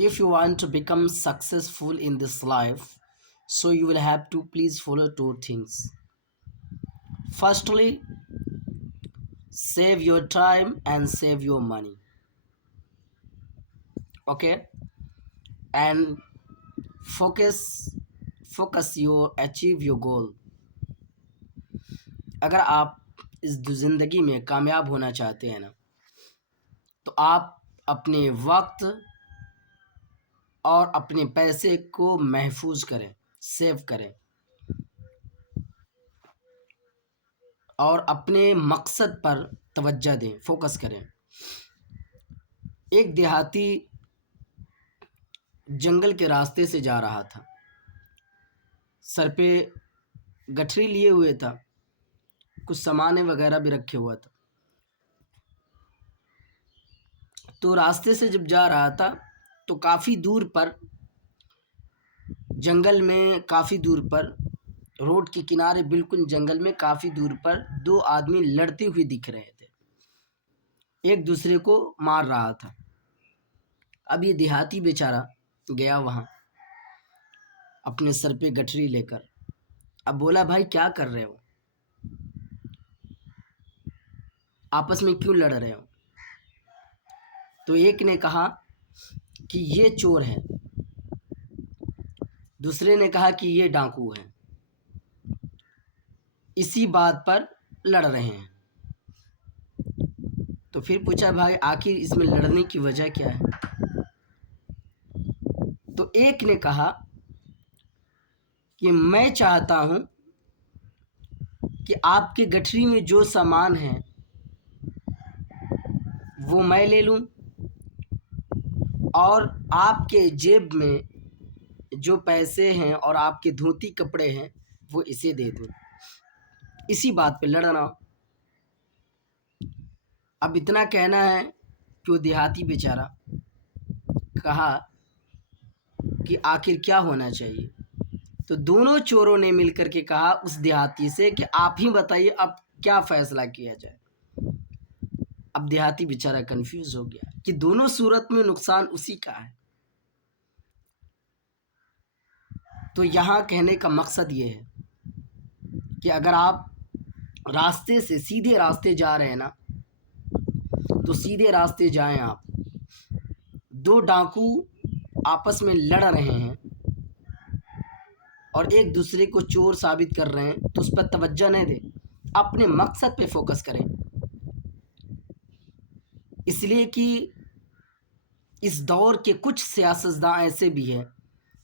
if you want to become successful in this life, so you will have to please follow two things. Firstly, save your time and save your money. Okay, and focus focus your achieve your goal. अगर आप इस ज़िंदगी में कामयाब होना चाहते हैं ना, तो आप अपने वक्त और अपने पैसे को महफूज करें, सेव करें और अपने मकसद पर तवज्जो दें, फोकस करें। एक देहाती जंगल के रास्ते से जा रहा था, सर पे गठरी लिए हुए था, कुछ सामान वगैरह भी रखे हुआ था। तो रास्ते से जब जा रहा था तो काफ़ी दूर पर, जंगल में काफ़ी दूर पर, रोड के किनारे बिल्कुल जंगल में काफ़ी दूर पर दो आदमी लड़ते हुए दिख रहे थे, एक दूसरे को मार रहा था। अब ये देहाती बेचारा गया वहाँ अपने सर पे गठरी लेकर। अब बोला, भाई क्या कर रहे हो, आपस में क्यों लड़ रहे हो? तो एक ने कहा कि ये चोर है, दूसरे ने कहा कि ये डाकू है, इसी बात पर लड़ रहे हैं। तो फिर पूछा, भाई आखिर इसमें लड़ने की वजह क्या है? तो एक ने कहा कि मैं चाहता हूं कि आपके गठरी में जो सामान है वो मैं ले लूं और आपके जेब में जो पैसे हैं और आपके धोती कपड़े हैं वो इसे दे दूं, इसी बात पे लड़ना। अब इतना कहना है कि वो देहाती बेचारा कहा कि आखिर क्या होना चाहिए? तो दोनों चोरों ने मिलकर के कहा उस देहाती से कि आप ही बताइए अब क्या फैसला किया जाए। अब देहाती बेचारा कंफ्यूज हो गया कि दोनों सूरत में नुकसान उसी का है। तो यहाँ कहने का मकसद ये है कि अगर आप रास्ते से सीधे रास्ते जा रहे हैं ना, तो सीधे रास्ते जाएं आप। दो डाकू आपस में लड़ रहे हैं और एक दूसरे को चोर साबित कर रहे हैं, तो उस पर तवज्जो नहीं दें, अपने मकसद पे फोकस करें। इसलिए कि इस दौर के कुछ सियासतदान ऐसे भी हैं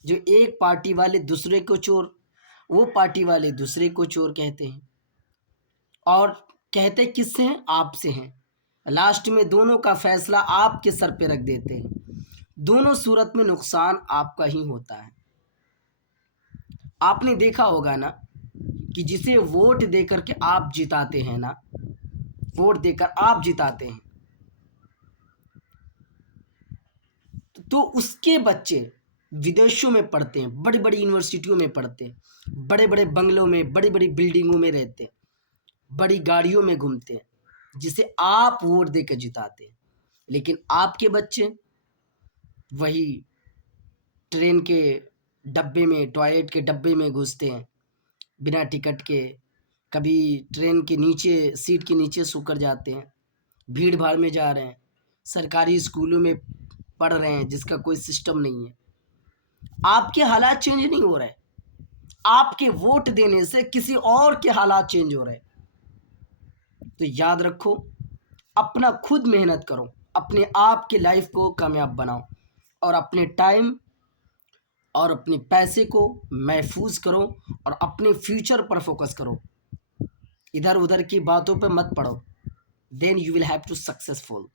जो एक पार्टी वाले दूसरे को चोर, वो पार्टी वाले दूसरे को चोर कहते हैं, और कहते किससे हैं? आपसे हैं। लास्ट में दोनों का फैसला आपके सर पे रख देते हैं। दोनों सूरत में नुकसान आपका ही होता है। आपने देखा होगा ना कि जिसे वोट देकर के आप जिताते हैं ना, वोट देकर आप जिताते हैं, तो उसके बच्चे विदेशों में पढ़ते हैं, बड़ी बड़ी यूनिवर्सिटियों में पढ़ते हैं, बड़े बड़े बंगलों में, बड़ी बड़ी बिल्डिंगों में रहते हैं, बड़ी गाड़ियों में घूमते हैं, जिसे आप वोट देकर जिताते हैं। लेकिन आपके बच्चे वही ट्रेन के डब्बे में, टॉयलेट के डब्बे में घुसते हैं बिना टिकट के, कभी ट्रेन के नीचे, सीट के नीचे सोकर जाते हैं, भीड़ भाड़ में जा रहे हैं, सरकारी स्कूलों में पढ़ रहे हैं जिसका कोई सिस्टम नहीं है। आपके हालात चेंज नहीं हो रहे, आपके वोट देने से किसी और के हालात चेंज हो रहे। तो याद रखो, अपना खुद मेहनत करो, अपने आप की लाइफ को कामयाब बनाओ और अपने टाइम और अपने पैसे को महफूज करो और अपने फ्यूचर पर फोकस करो। इधर उधर की बातों पर मत पड़ो, then you will have to successful.